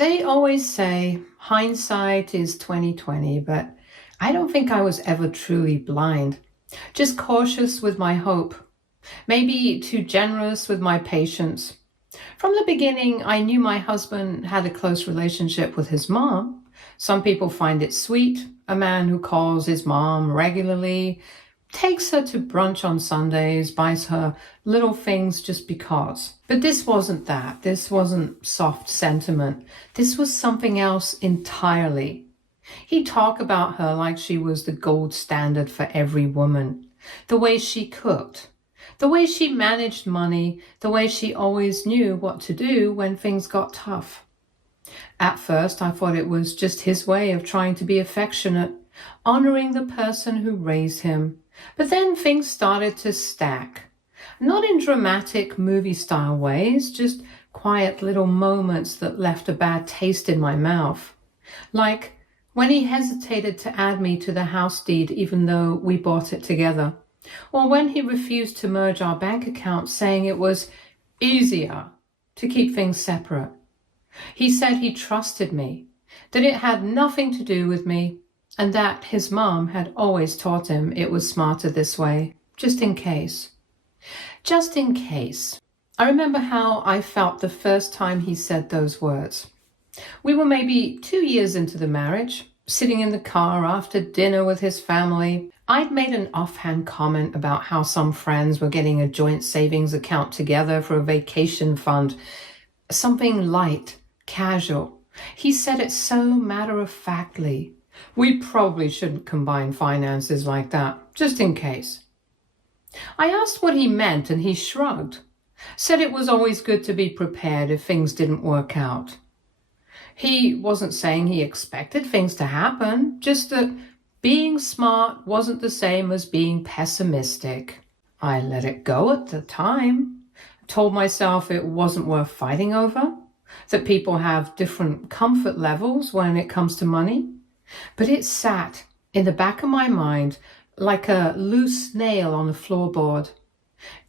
They always say hindsight is 20/20, but I don't think I was ever truly blind. Just cautious with my hope. Maybe too generous with my patience. From the beginning, I knew my husband had a close relationship with his mom. Some people find it sweet, a man who calls his mom regularly, takes her to brunch on Sundays, buys her little things just because. But this wasn't that. This wasn't soft sentiment. This was something else entirely. He'd talk about her like she was the gold standard for every woman. The way she cooked, the way she managed money, the way she always knew what to do when things got tough. At first, I thought it was just his way of trying to be affectionate, honoring the person who raised him. But then things started to stack. Not in dramatic movie-style ways, just quiet little moments that left a bad taste in my mouth. Like when he hesitated to add me to the house deed even though we bought it together. Or when he refused to merge our bank accounts, saying it was easier to keep things separate. He said he trusted me, that it had nothing to do with me, and that his mom had always taught him it was smarter this way, just in case. Just in case. I remember how I felt the first time he said those words. We were maybe 2 years into the marriage, sitting in the car after dinner with his family. I'd made an offhand comment about how some friends were getting a joint savings account together for a vacation fund. Something light, casual. He said it so matter-of-factly. We probably shouldn't combine finances like that, just in case. I asked what he meant and he shrugged, said it was always good to be prepared if things didn't work out. He wasn't saying he expected things to happen, just that being smart wasn't the same as being pessimistic. I let it go at the time, told myself it wasn't worth fighting over, that people have different comfort levels when it comes to money. But it sat in the back of my mind like a loose nail on the floorboard.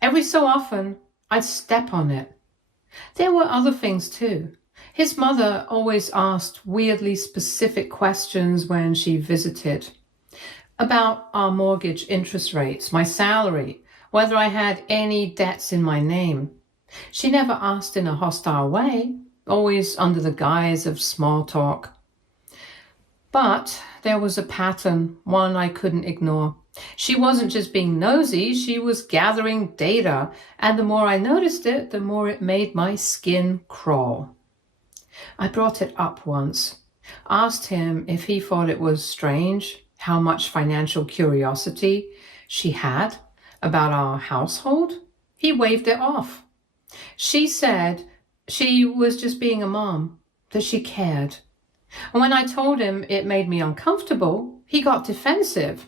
Every so often, I'd step on it. There were other things too. His mother always asked weirdly specific questions when she visited. About our mortgage interest rates, my salary, whether I had any debts in my name. She never asked in a hostile way, always under the guise of small talk. But there was a pattern, one I couldn't ignore. She wasn't just being nosy, she was gathering data, and the more I noticed it, the more it made my skin crawl. I brought it up once, asked him if he thought it was strange how much financial curiosity she had about our household. He waved it off. She said she was just being a mom, that she cared. And when I told him it made me uncomfortable, he got defensive.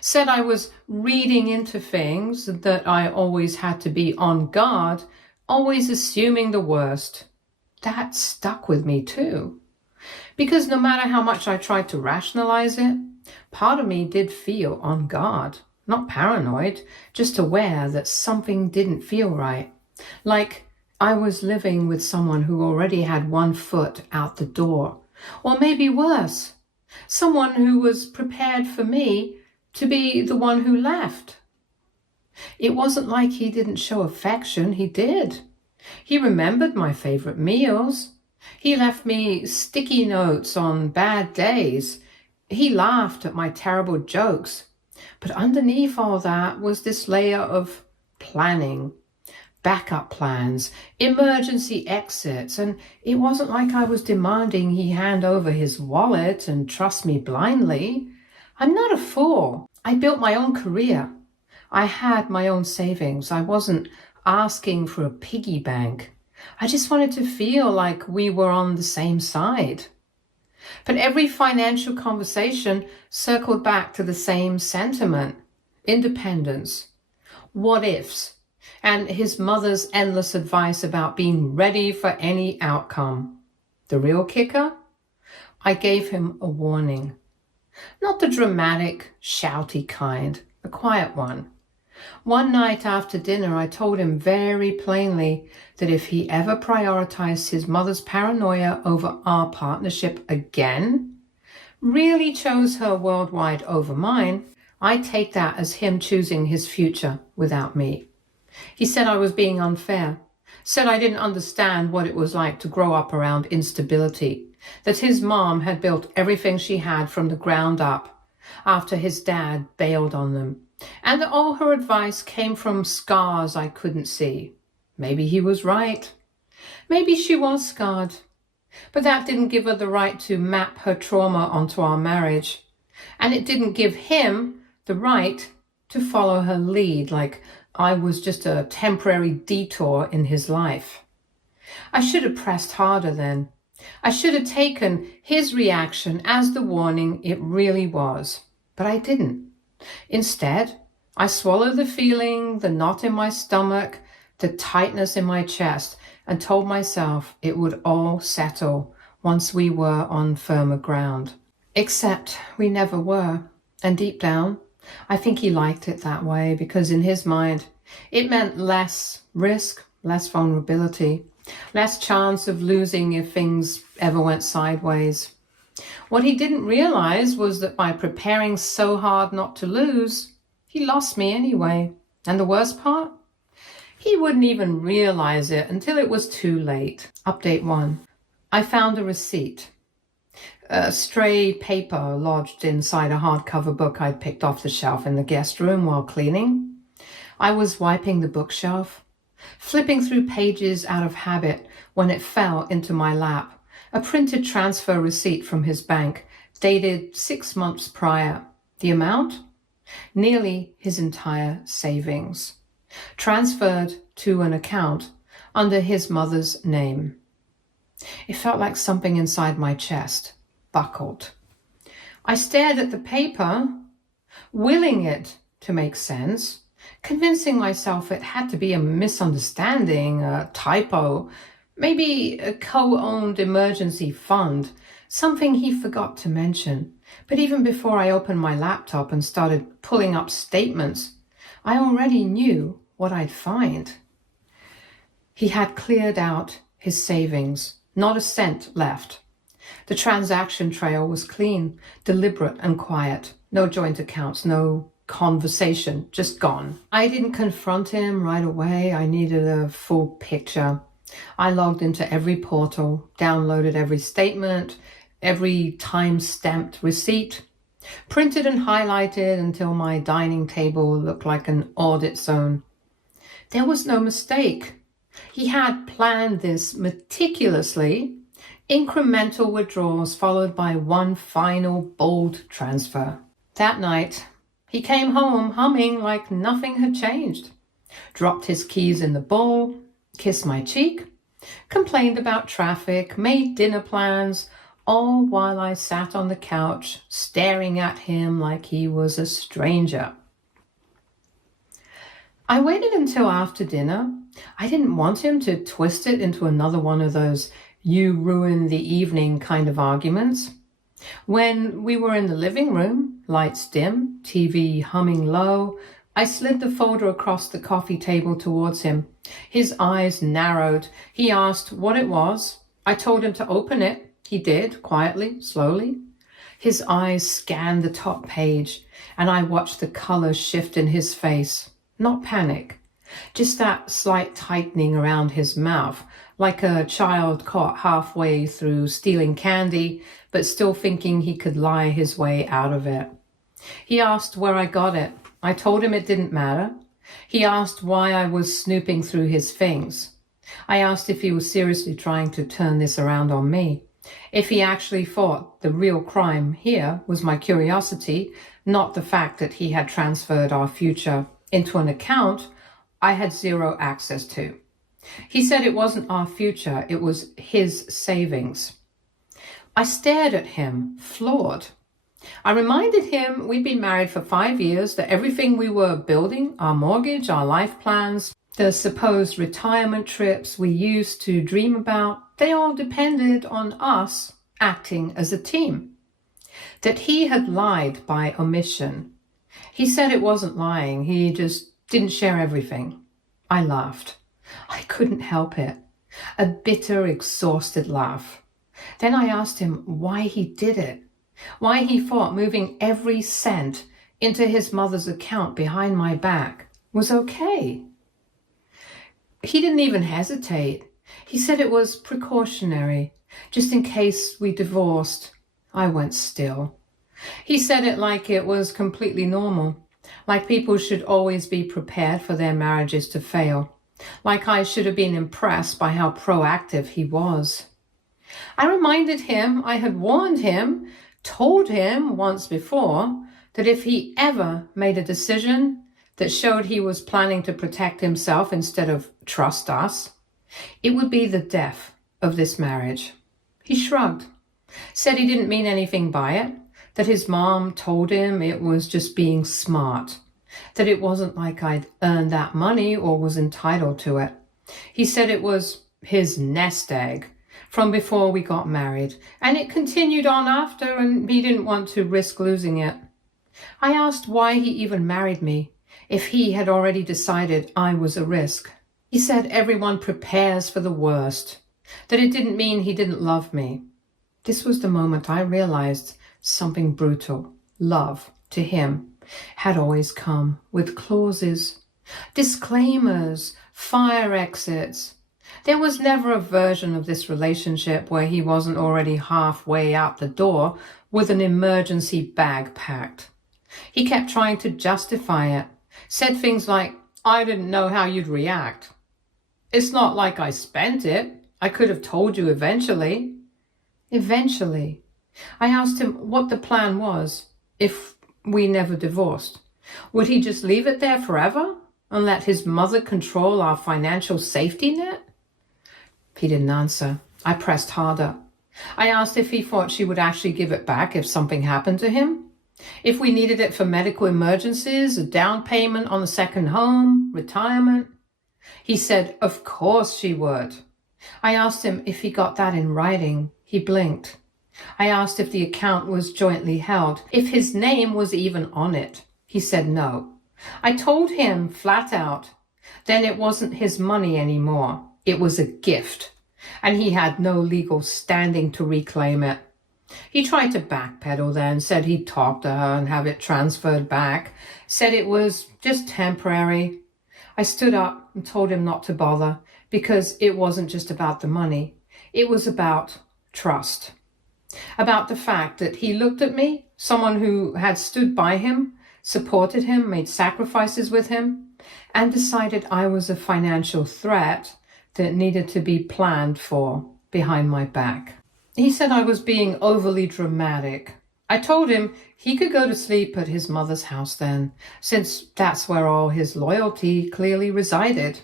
Said I was reading into things, that I always had to be on guard, always assuming the worst. That stuck with me too. Because no matter how much I tried to rationalize it, part of me did feel on guard. Not paranoid, just aware that something didn't feel right. Like I was living with someone who already had one foot out the door. Or maybe worse, someone who was prepared for me to be the one who left. It wasn't like he didn't show affection, he did. He remembered my favorite meals. He left me sticky notes on bad days. He laughed at my terrible jokes. But underneath all that was this layer of planning. Backup plans, emergency exits, and it wasn't like I was demanding he hand over his wallet and trust me blindly. I'm not a fool. I built my own career. I had my own savings. I wasn't asking for a piggy bank. I just wanted to feel like we were on the same side. But every financial conversation circled back to the same sentiment: independence, what ifs, and his mother's endless advice about being ready for any outcome. The real kicker? I gave him a warning. Not the dramatic, shouty kind, a quiet one. One night after dinner, I told him very plainly that if he ever prioritized his mother's paranoia over our partnership again, really chose her worldwide over mine, I take that as him choosing his future without me. He said I was being unfair, said I didn't understand what it was like to grow up around instability, that his mom had built everything she had from the ground up after his dad bailed on them, and that all her advice came from scars I couldn't see. Maybe he was right. Maybe she was scarred. But that didn't give her the right to map her trauma onto our marriage. And it didn't give him the right to follow her lead like I was just a temporary detour in his life. I should have pressed harder then. I should have taken his reaction as the warning it really was. But I didn't. Instead, I swallowed the feeling, the knot in my stomach, the tightness in my chest, and told myself it would all settle once we were on firmer ground. Except we never were. And deep down, I think he liked it that way because in his mind, it meant less risk, less vulnerability, less chance of losing if things ever went sideways. What he didn't realize was that by preparing so hard not to lose, he lost me anyway. And the worst part? He wouldn't even realize it until it was too late. Update 1. I found a receipt. A stray paper lodged inside a hardcover book I'd picked off the shelf in the guest room while cleaning. I was wiping the bookshelf, flipping through pages out of habit when it fell into my lap. A printed transfer receipt from his bank, dated 6 months prior. The amount? Nearly his entire savings. Transferred to an account under his mother's name. It felt like something inside my chest buckled. I stared at the paper, willing it to make sense, convincing myself it had to be a misunderstanding, a typo, maybe a co-owned emergency fund, something he forgot to mention. But even before I opened my laptop and started pulling up statements, I already knew what I'd find. He had cleared out his savings, not a cent left. The transaction trail was clean, deliberate and quiet. No joint accounts, no conversation, just gone. I didn't confront him right away. I needed a full picture. I logged into every portal, downloaded every statement, every time-stamped receipt, printed and highlighted until my dining table looked like an audit zone. There was no mistake. He had planned this meticulously, incremental withdrawals followed by one final bold transfer. That night, he came home humming like nothing had changed, dropped his keys in the bowl, kissed my cheek, complained about traffic, made dinner plans, all while I sat on the couch staring at him like he was a stranger. I waited until after dinner. I didn't want him to twist it into another one of those you ruined the evening kind of arguments. When we were in the living room, lights dim, TV humming low, I slid the folder across the coffee table towards him. His eyes narrowed. He asked what it was. I told him to open it. He did, quietly, slowly. His eyes scanned the top page, and I watched the color shift in his face. Not panic, just that slight tightening around his mouth, like a child caught halfway through stealing candy, but still thinking he could lie his way out of it. He asked where I got it. I told him it didn't matter. He asked why I was snooping through his things. I asked if he was seriously trying to turn this around on me. If he actually thought the real crime here was my curiosity, not the fact that he had transferred our future into an account I had zero access to. He said it wasn't our future, it was his savings. I stared at him, floored. I reminded him we'd been married for 5 years, that everything we were building, our mortgage, our life plans, the supposed retirement trips we used to dream about, they all depended on us acting as a team. That he had lied by omission. He said it wasn't lying, he just Didn't share everything. I laughed. I couldn't help it. A bitter, exhausted laugh. Then I asked him why he did it. Why he thought moving every cent into his mother's account behind my back was okay. He didn't even hesitate. He said it was precautionary, just in case we divorced. I went still. He said it like it was completely normal, like people should always be prepared for their marriages to fail, like I should have been impressed by how proactive he was. I reminded him I had warned him, told him once before, that if he ever made a decision that showed he was planning to protect himself instead of trust us, it would be the death of this marriage. He shrugged, said he didn't mean anything by it, that his mom told him it was just being smart, that it wasn't like I'd earned that money or was entitled to it. He said it was his nest egg from before we got married, and it continued on after, and he didn't want to risk losing it. I asked why he even married me if he had already decided I was a risk. He said everyone prepares for the worst, that it didn't mean he didn't love me. This was the moment I realized something brutal. Love, to him, had always come with clauses, disclaimers, fire exits. There was never a version of this relationship where he wasn't already halfway out the door with an emergency bag packed. He kept trying to justify it, said things like, I didn't know how you'd react. It's not like I spent it. I could have told you eventually. Eventually. I asked him what the plan was if we never divorced. Would he just leave it there forever and let his mother control our financial safety net? He didn't answer. I pressed harder. I asked if he thought she would actually give it back if something happened to him. If we needed it for medical emergencies, a down payment on a second home, retirement. He said, of course she would. I asked him if he got that in writing. He blinked. I asked if the account was jointly held, if his name was even on it. He said no. I told him flat out, then it wasn't his money anymore. It was a gift, and he had no legal standing to reclaim it. He tried to backpedal then, said he'd talk to her and have it transferred back, said it was just temporary. I stood up and told him not to bother because it wasn't just about the money. It was about trust, about the fact that he looked at me, someone who had stood by him, supported him, made sacrifices with him, and decided I was a financial threat that needed to be planned for behind my back. He said I was being overly dramatic. I told him he could go to sleep at his mother's house then, since that's where all his loyalty clearly resided.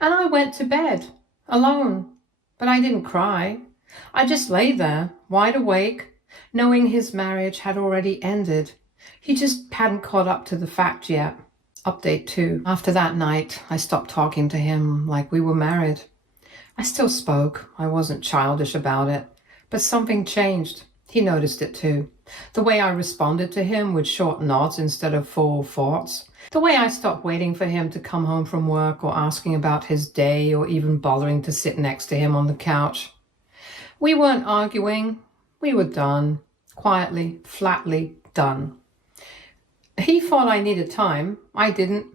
And I went to bed, alone. But I didn't cry. I just lay there, wide awake, knowing his marriage had already ended. He just hadn't caught up to the fact yet. Update 2. After that night, I stopped talking to him like we were married. I still spoke. I wasn't childish about it. But something changed. He noticed it too. The way I responded to him with short nods instead of full thoughts. The way I stopped waiting for him to come home from work or asking about his day or even bothering to sit next to him on the couch. We weren't arguing. We were done. Quietly, flatly done. He thought I needed time. I didn't.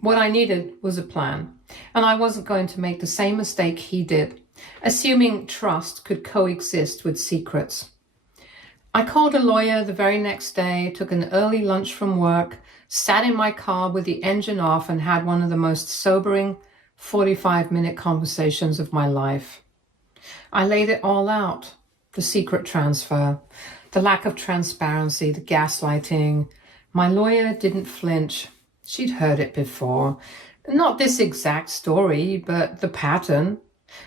What I needed was a plan. And I wasn't going to make the same mistake he did, assuming trust could coexist with secrets. I called a lawyer the very next day, took an early lunch from work, sat in my car with the engine off and had one of the most sobering 45-minute conversations of my life. I laid it all out. The secret transfer, the lack of transparency, the gaslighting. My lawyer didn't flinch. She'd heard it before. Not this exact story, but the pattern.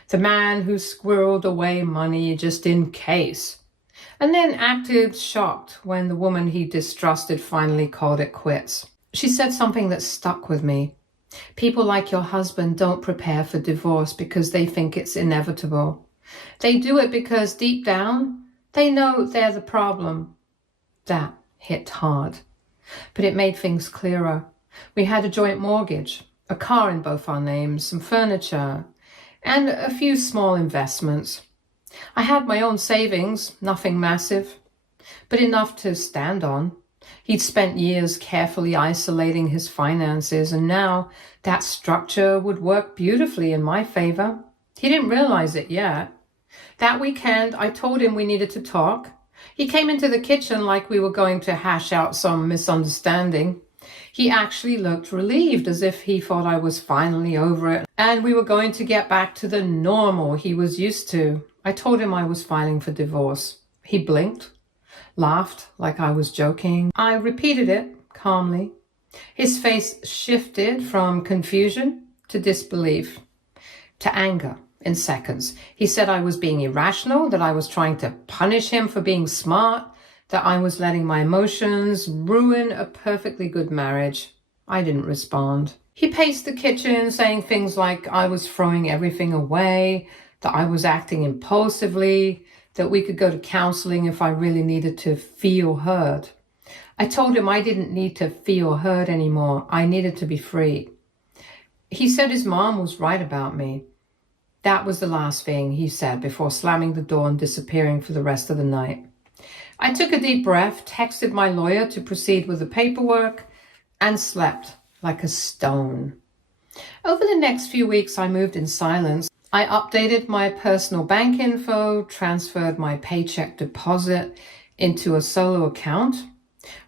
The man who squirreled away money just in case, and then acted shocked when the woman he distrusted finally called it quits. She said something that stuck with me. People like your husband don't prepare for divorce because they think it's inevitable. They do it because deep down, they know they're the problem. That hit hard, but it made things clearer. We had a joint mortgage, a car in both our names, some furniture, and a few small investments. I had my own savings, nothing massive, but enough to stand on. He'd spent years carefully isolating his finances, and now that structure would work beautifully in my favor. He didn't realize it yet. That weekend, I told him we needed to talk. He came into the kitchen like we were going to hash out some misunderstanding. He actually looked relieved, as if he thought I was finally over it and we were going to get back to the normal he was used to. I told him I was filing for divorce. He blinked, laughed like I was joking. I repeated it calmly. His face shifted from confusion to disbelief to anger in seconds. He said I was being irrational, that I was trying to punish him for being smart, that I was letting my emotions ruin a perfectly good marriage. I didn't respond. He paced the kitchen, saying things like I was throwing everything away, that I was acting impulsively, that we could go to counseling if I really needed to feel heard. I told him I didn't need to feel heard anymore. I needed to be free. He said his mom was right about me. That was the last thing he said before slamming the door and disappearing for the rest of the night. I took a deep breath, texted my lawyer to proceed with the paperwork, and slept like a stone. Over the next few weeks, I moved in silence. I updated my personal bank info, transferred my paycheck deposit into a solo account,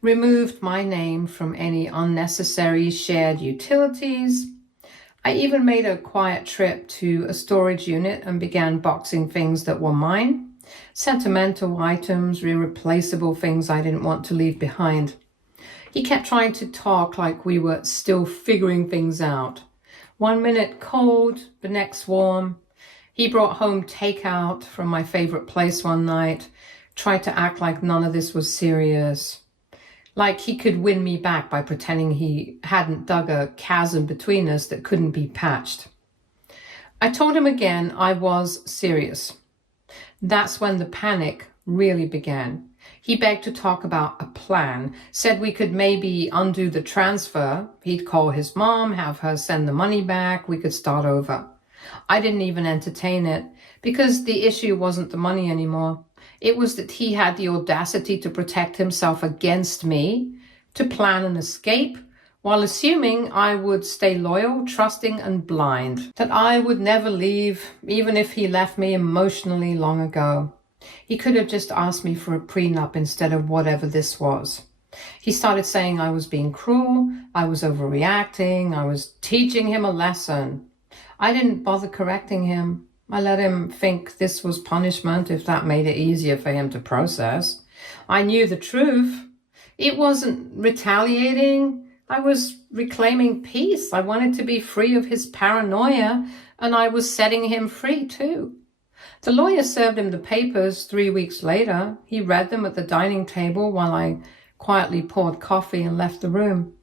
removed my name from any unnecessary shared utilities. I even made a quiet trip to a storage unit and began boxing things that were mine. Sentimental items, irreplaceable things I didn't want to leave behind. He kept trying to talk like we were still figuring things out. 1 minute cold, the next warm. He brought home takeout from my favorite place one night, tried to act like none of this was serious. Like he could win me back by pretending he hadn't dug a chasm between us that couldn't be patched. I told him again I was serious. That's when the panic really began. He begged to talk about a plan, said we could maybe undo the transfer. He'd call his mom, have her send the money back, we could start over. I didn't even entertain it because the issue wasn't the money anymore. It was that he had the audacity to protect himself against me, to plan an escape, while assuming I would stay loyal, trusting, and blind, that I would never leave, even if he left me emotionally long ago. He could have just asked me for a prenup instead of whatever this was. He started saying I was being cruel, I was overreacting, I was teaching him a lesson. I didn't bother correcting him. I let him think this was punishment if that made it easier for him to process. I knew the truth. It wasn't retaliating. I was reclaiming peace. I wanted to be free of his paranoia, and I was setting him free too. The lawyer served him the papers 3 weeks later. He read them at the dining table while I quietly poured coffee and left the room.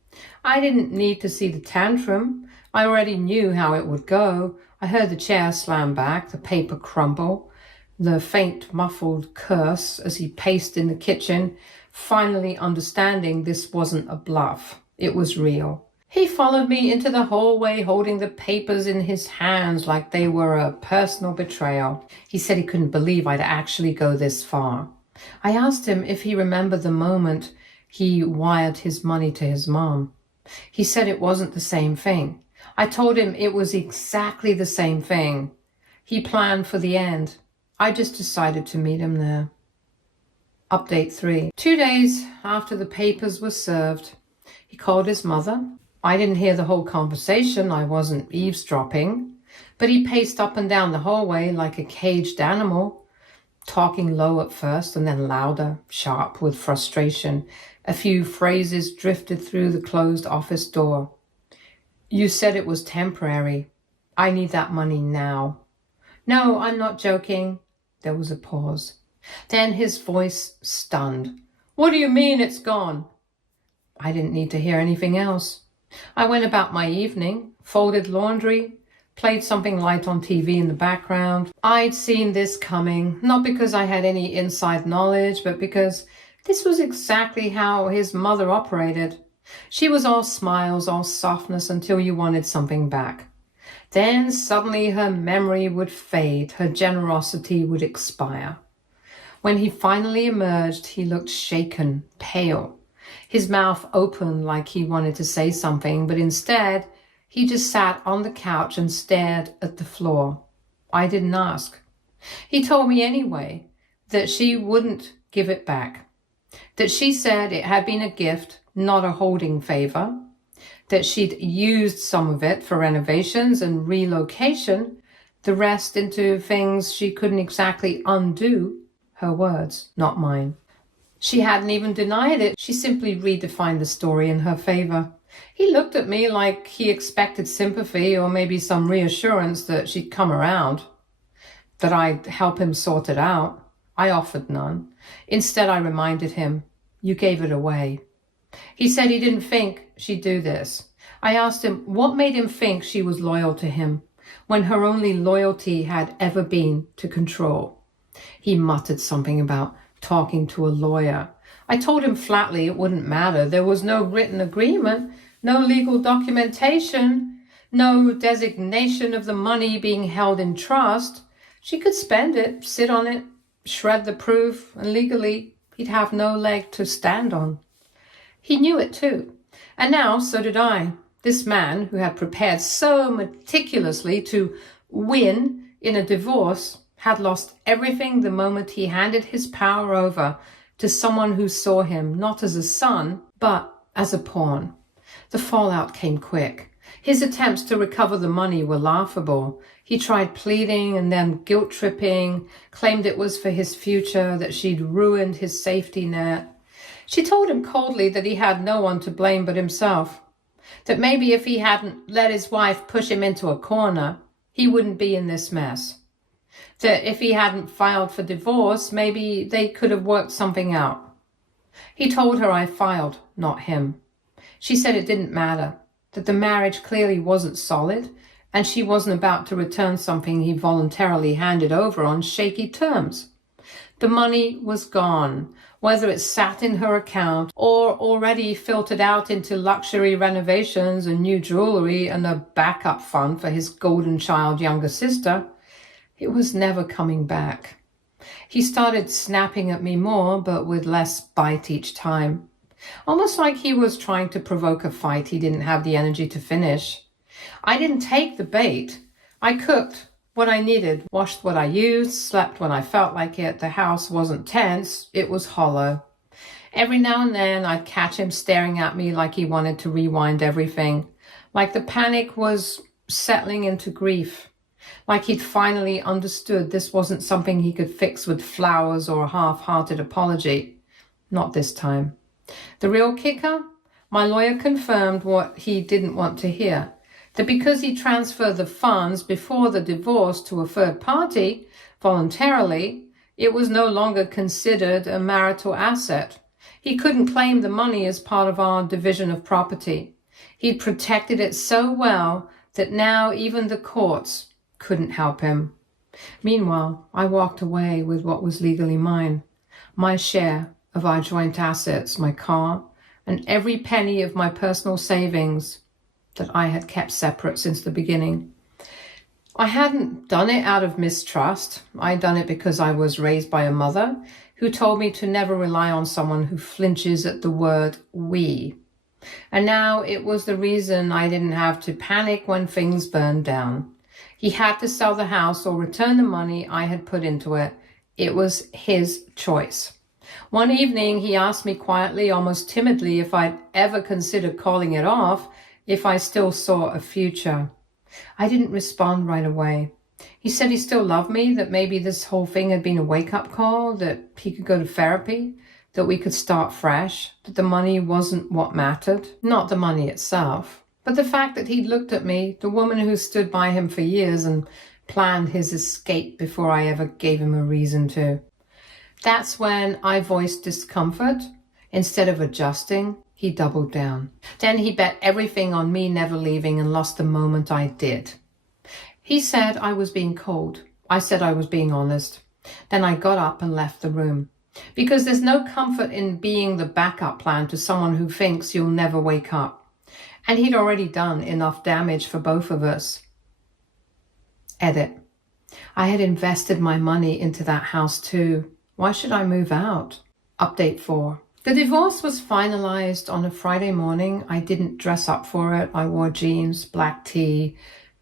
I didn't need to see the tantrum. I already knew how it would go. I heard the chair slam back, the paper crumble, the faint muffled curse as he paced in the kitchen, finally understanding this wasn't a bluff. It was real. He followed me into the hallway, holding the papers in his hands like they were a personal betrayal. He said he couldn't believe I'd actually go this far. I asked him if he remembered the moment he wired his money to his mom. He said it wasn't the same thing. I told him it was exactly the same thing. He planned for the end. I just decided to meet him there. Update 3. 2 days after the papers were served, he called his mother. I didn't hear the whole conversation. I wasn't eavesdropping. But he paced up and down the hallway like a caged animal, talking low at first and then louder, sharp with frustration. A few phrases drifted through the closed office door. You said it was temporary. I need that money now. No, I'm not joking. There was a pause. Then his voice stunned. What do you mean it's gone? I didn't need to hear anything else. I went about my evening, folded laundry, played something light on TV in the background. I'd seen this coming, not because I had any inside knowledge, but because this was exactly how his mother operated. She was all smiles, all softness until you wanted something back. Then suddenly her memory would fade, her generosity would expire. When he finally emerged, he looked shaken, pale, his mouth open like he wanted to say something, but instead he just sat on the couch and stared at the floor. I didn't ask. He told me anyway that she wouldn't give it back, that she said it had been a gift, not a holding favor, that she'd used some of it for renovations and relocation, the rest into things she couldn't exactly undo. Her words, not mine. She hadn't even denied it. She simply redefined the story in her favor. He looked at me like he expected sympathy or maybe some reassurance that she'd come around, that I'd help him sort it out. I offered none. Instead, I reminded him, "You gave it away." He said he didn't think she'd do this. I asked him what made him think she was loyal to him when her only loyalty had ever been to control. He muttered something about talking to a lawyer. I told him flatly it wouldn't matter. There was no written agreement, no legal documentation, no designation of the money being held in trust. She could spend it, sit on it, shred the proof, and legally he'd have no leg to stand on. He knew it too, and now so did I. This man who had prepared so meticulously to win in a divorce had lost everything the moment he handed his power over to someone who saw him not as a son, but as a pawn. The fallout came quick. His attempts to recover the money were laughable. He tried pleading and then guilt-tripping, claimed it was for his future, that she'd ruined his safety net. She told him coldly that he had no one to blame but himself, that maybe if he hadn't let his wife push him into a corner, he wouldn't be in this mess. That if he hadn't filed for divorce, maybe they could have worked something out. He told her I filed, not him. She said it didn't matter, that the marriage clearly wasn't solid, and she wasn't about to return something he voluntarily handed over on shaky terms. The money was gone, whether it sat in her account or already filtered out into luxury renovations and new jewelry and a backup fund for his golden child younger sister. It was never coming back. He started snapping at me more, but with less bite each time. Almost like he was trying to provoke a fight he didn't have the energy to finish. I didn't take the bait. I cooked what I needed, washed what I used, slept when I felt like it. The house wasn't tense, it was hollow. Every now and then I'd catch him staring at me like he wanted to rewind everything, like the panic was settling into grief. Like he'd finally understood this wasn't something he could fix with flowers or a half-hearted apology. Not this time. The real kicker? My lawyer confirmed what he didn't want to hear, that because he transferred the funds before the divorce to a third party, voluntarily, it was no longer considered a marital asset. He couldn't claim the money as part of our division of property. He'd protected it so well that now even the courts couldn't help him. Meanwhile, I walked away with what was legally mine, my share of our joint assets, my car, and every penny of my personal savings that I had kept separate since the beginning. I hadn't done it out of mistrust. I'd done it because I was raised by a mother who told me to never rely on someone who flinches at the word we. And now it was the reason I didn't have to panic when things burned down. He had to sell the house or return the money I had put into it. It was his choice. One evening, he asked me quietly, almost timidly, if I'd ever considered calling it off, if I still saw a future. I didn't respond right away. He said he still loved me, that maybe this whole thing had been a wake-up call, that he could go to therapy, that we could start fresh, that the money wasn't what mattered. Not the money itself, but the fact that he'd looked at me, the woman who stood by him for years and planned his escape before I ever gave him a reason to. That's when I voiced discomfort. Instead of adjusting, he doubled down. Then he bet everything on me never leaving and lost the moment I did. He said I was being cold. I said I was being honest. Then I got up and left the room. Because there's no comfort in being the backup plan to someone who thinks you'll never wake up. And he'd already done enough damage for both of us. Edit. I had invested my money into that house too. Why should I move out? Update 4. The divorce was finalized on a Friday morning. I didn't dress up for it. I wore jeans, black tee,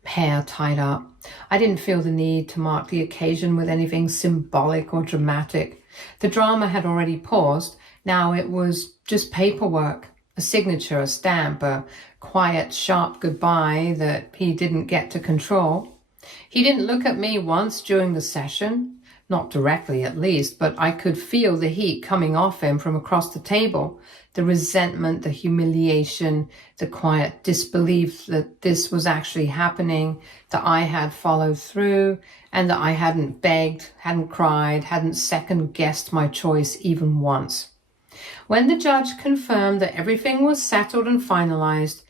hair tied up. I didn't feel the need to mark the occasion with anything symbolic or dramatic. The drama had already paused. Now it was just paperwork, a signature, a stamp, a quiet, sharp goodbye that he didn't get to control. He didn't look at me once during the session, not directly at least, but I could feel the heat coming off him from across the table, the resentment, the humiliation, the quiet disbelief that this was actually happening, that I had followed through, and that I hadn't begged, hadn't cried, hadn't second-guessed my choice even once. When the judge confirmed that everything was settled and finalized,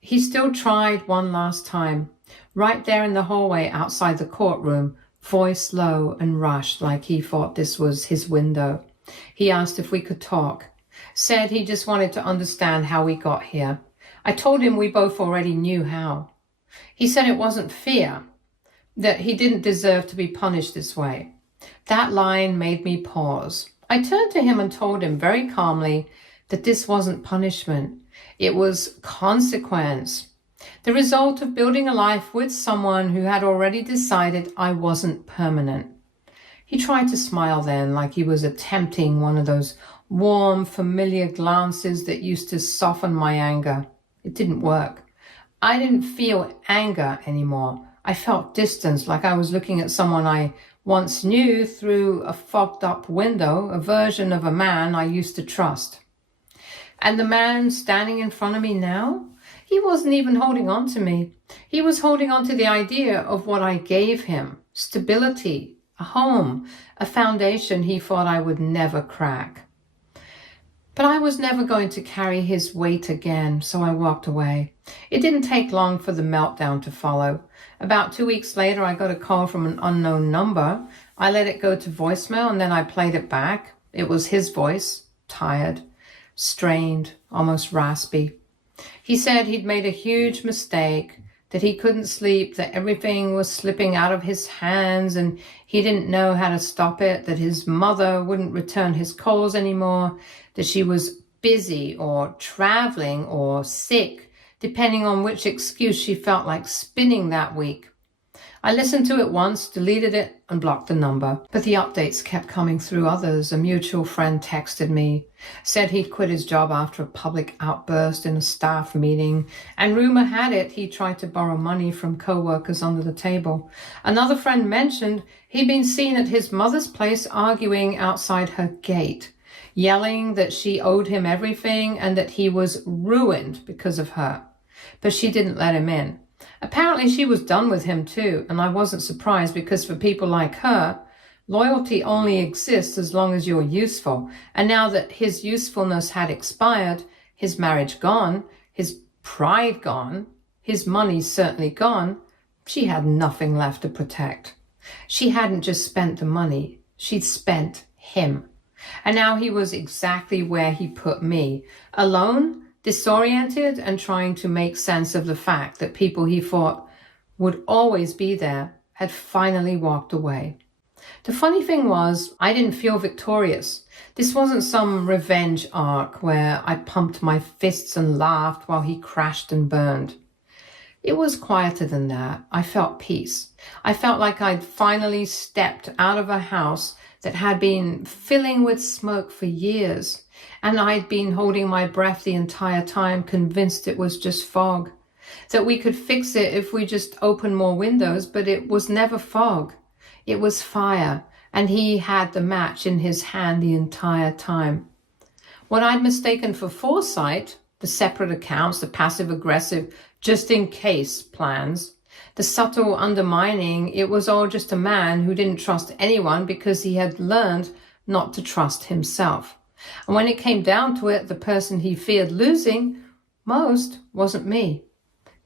he still tried one last time, right there in the hallway outside the courtroom, voice low and rushed like he thought this was his window. He asked if we could talk, said he just wanted to understand how we got here. I told him we both already knew how. He said it wasn't fear, that he didn't deserve to be punished this way. That line made me pause. I turned to him and told him very calmly that this wasn't punishment. It was consequence. The result of building a life with someone who had already decided I wasn't permanent. He tried to smile then, like he was attempting one of those warm, familiar glances that used to soften my anger. It didn't work. I didn't feel anger anymore. I felt distance, like I was looking at someone I once knew through a fogged-up window, a version of a man I used to trust. And the man standing in front of me now, he wasn't even holding on to me. He was holding on to the idea of what I gave him, stability, a home, a foundation he thought I would never crack. But I was never going to carry his weight again, so I walked away. It didn't take long for the meltdown to follow. About 2 weeks later, I got a call from an unknown number. I let it go to voicemail and then I played it back. It was his voice, tired, strained, almost raspy. He said he'd made a huge mistake, that he couldn't sleep, that everything was slipping out of his hands and he didn't know how to stop it, that his mother wouldn't return his calls anymore, that she was busy or traveling or sick, depending on which excuse she felt like spinning that week. I listened to it once, deleted it, and blocked the number. But the updates kept coming through others. A mutual friend texted me, said he'd quit his job after a public outburst in a staff meeting, and rumor had it he tried to borrow money from co-workers under the table. Another friend mentioned he'd been seen at his mother's place arguing outside her gate, yelling that she owed him everything and that he was ruined because of her. But she didn't let him in. Apparently she was done with him too, and I wasn't surprised because for people like her, loyalty only exists as long as you're useful. And now that his usefulness had expired, his marriage gone, his pride gone, his money certainly gone, she had nothing left to protect. She hadn't just spent the money, she'd spent him. And now he was exactly where he put me, alone, disoriented, and trying to make sense of the fact that people he thought would always be there had finally walked away. The funny thing was, I didn't feel victorious. This wasn't some revenge arc where I pumped my fists and laughed while he crashed and burned. It was quieter than that. I felt peace. I felt like I'd finally stepped out of a house that had been filling with smoke for years, and I'd been holding my breath the entire time, convinced it was just fog, that we could fix it if we just opened more windows, but it was never fog. It was fire, and he had the match in his hand the entire time. What I'd mistaken for foresight, the separate accounts, the passive-aggressive, just-in-case plans, the subtle undermining, it was all just a man who didn't trust anyone because he had learned not to trust himself. And when it came down to it, the person he feared losing most wasn't me.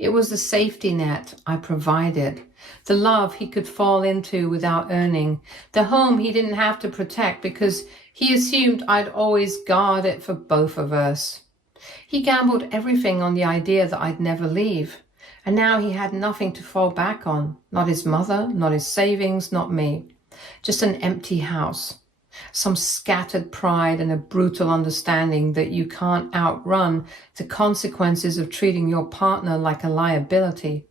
It was the safety net I provided, the love he could fall into without earning, the home he didn't have to protect because he assumed I'd always guard it for both of us. He gambled everything on the idea that I'd never leave, and now he had nothing to fall back on, not his mother, not his savings, not me. Just an empty house, some scattered pride and a brutal understanding that you can't outrun the consequences of treating your partner like a liability.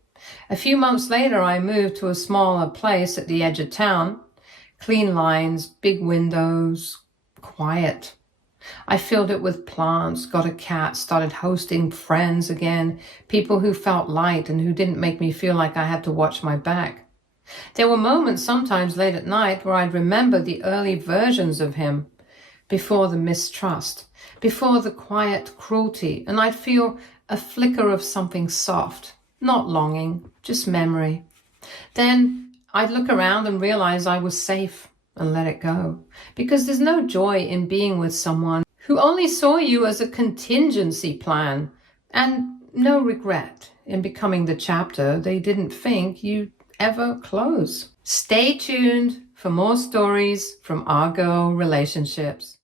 A few months later, I moved to a smaller place at the edge of town. Clean lines, big windows, quiet. I filled it with plants, got a cat, started hosting friends again, people who felt light and who didn't make me feel like I had to watch my back. There were moments sometimes late at night where I'd remember the early versions of him, before the mistrust, before the quiet cruelty, and I'd feel a flicker of something soft, not longing, just memory. Then I'd look around and realize I was safe and let it go, because there's no joy in being with someone who only saw you as a contingency plan, and no regret in becoming the chapter they didn't think you'd ever close. Stay tuned for more stories from our girl relationships.